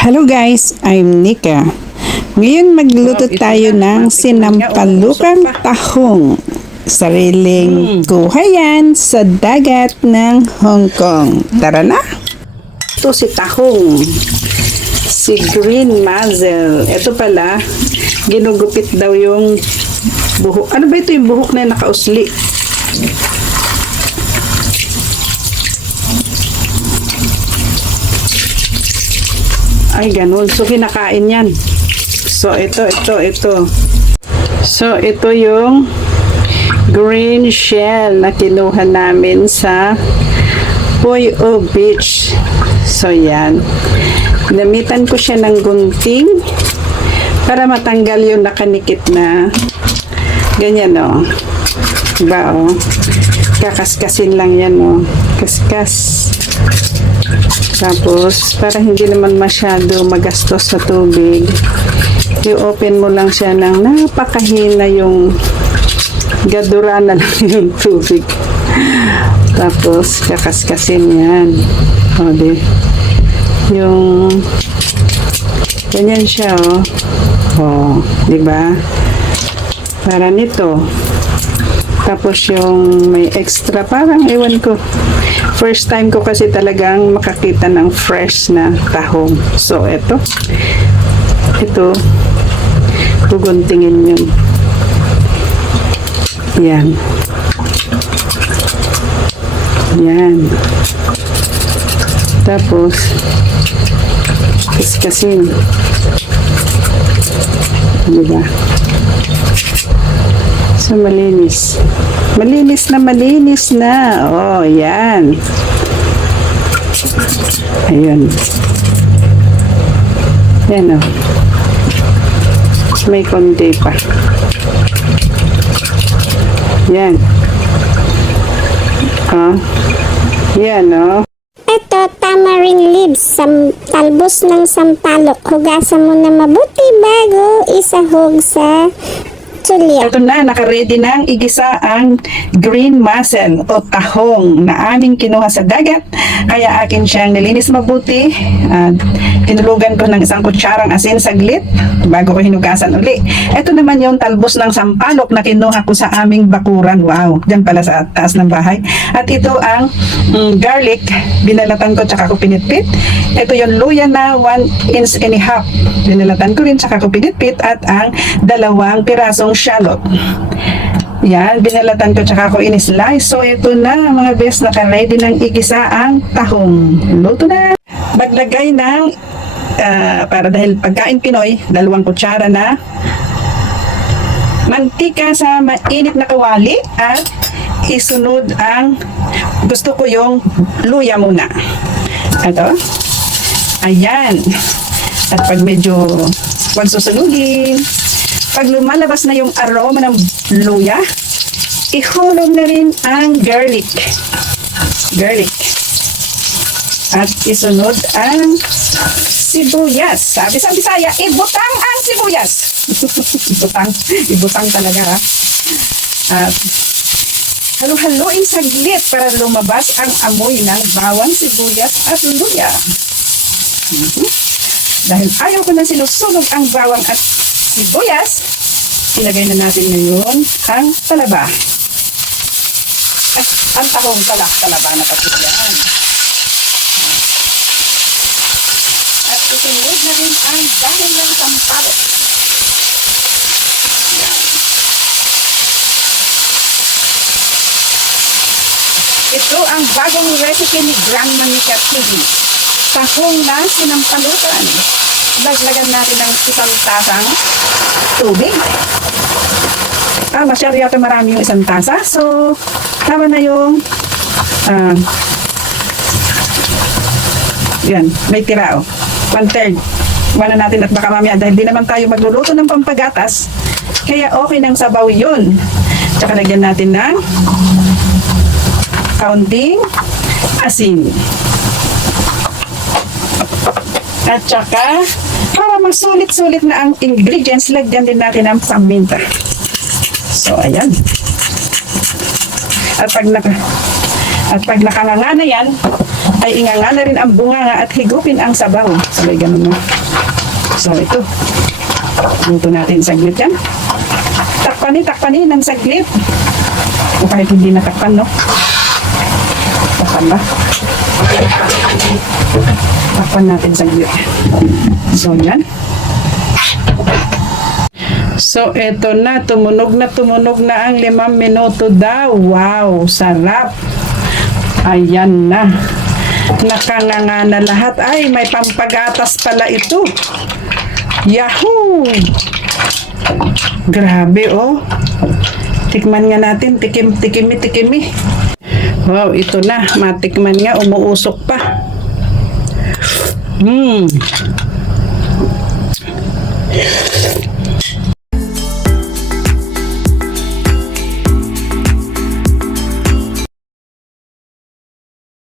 Hello guys, I'm Nika. Ngayon magluto tayo ng sinampalukang tahong. Sariling kuha yan sa dagat ng Hong Kong. Tara na! Ito si tahong. Si green mussel. Ito pala, ginugupit daw yung buhok. Ano ba ito yung buhok na nakausli? Ay, ganun. So, kinakain yan. So, ito. So, ito yung green shell na kinuha namin sa Pui O Beach. So, yan. Namitan ko siya ng gunting para matanggal yung nakanikit na ganyan, o. Diba, o? Kakaskasin lang yan, o. Kaskas. Tapos, para hindi naman masyado magastos sa tubig, i-open mo lang siya ng napakahina yung gadura na lang yung tubig. Tapos, kakaskasin yan. O, yung ganyan siya, o. O, diba? Para nito. Tapos, yung may extra, parang ewan ko. First time ko kasi talagang makakita ng fresh na tahong. So, ito, guguntingin yun. Yan. Tapos, kaskasin. Diba? So, malinis. Malinis na. Oh, yan. Ayun. Yan, oh. May konti pa. Yan. Oh. Yan, oh. Ito, tamarind leaves, talbos ng sampalok. Hugasan mo na mabuti bago isahog sa tsulya. Ito na, naka-ready ng igisa ang green mussel o tahong na aming kinuha sa dagat. Kaya akin siyang nilinis mabuti at tinulugan ko ng isang kutsarang asin saglit bago ko hinugasan uli. Ito naman yung talbos ng sampalok na kinuha ko sa aming bakuran. Wow, dyan pala sa taas ng bahay. At ito ang garlic, binalatan ko tsaka ko pinitpit. Ito yung luya na 1.5 inch. Binalatan ko rin tsaka ko pinitpit at ang 2 pirasong shallot. Yan, binalatan ko tsaka ko in-slice. So, ito na mga best, naka-ready ng igisa ang tahong. Luto na! Maglagay ng, para dahil pagkain Pinoy, 2 kutsara na mantika sa mainit na kawali at isunod ang, gusto ko yung luya muna. Ito. Ayan. At pag medyo huwag susunugin, pag lumalabas na yung aroma ng luya, ihulog na rin ang garlic. At isunod ang sibuyas. Sabi sa Bisaya, ibutang ang sibuyas. ibutang talaga, ha. At halu-haluin saglit para lumabas ang amoy ng bawang, sibuyas at luya. Dahil ayaw ko na sinusunog ang bawang at sibuyas, ilagay na natin ngayon ang talaba. At ang tahong pala, talaba na pati yan. At isunod na rin ang dahil ng sampalok. Ito ang bagong recipe ni Grandma Nika TV. Tahong na sinampalukan. Laglagan natin ng 1 tasang tubig. Masyado yata marami yung 1 tasa. So, tama na yung yan, may tira, 1/3. Iwanan natin at baka mamaya dahil di naman tayo magluluto ng pampagatas, kaya okay ng sabaw yun. Tsaka lagyan natin ng kaunting asin. At saka, para masulit-sulit na ang ingredients, lagyan din natin ang paminta. So, ayan. At pag nakanganga na yan, ay inganga na rin ang bunganga at higupin ang sabaw. Sabay ganun mo. So, ito. Luto natin saglit yan. Takpanin ng saglit. O kahit hindi natakpan, no? Takpan ba? Takpan natin saglit. So, yan. So, eto na. Tumunog na ang 5 minuto daw. Wow, sarap. Ayan na. Nakanganga na lahat. Ay, may pampagatas pala ito. Yahoo! Grabe, oh. Tikman nga natin. Tikimi. Wow, ito na. Matikman nga. Umuusok pa.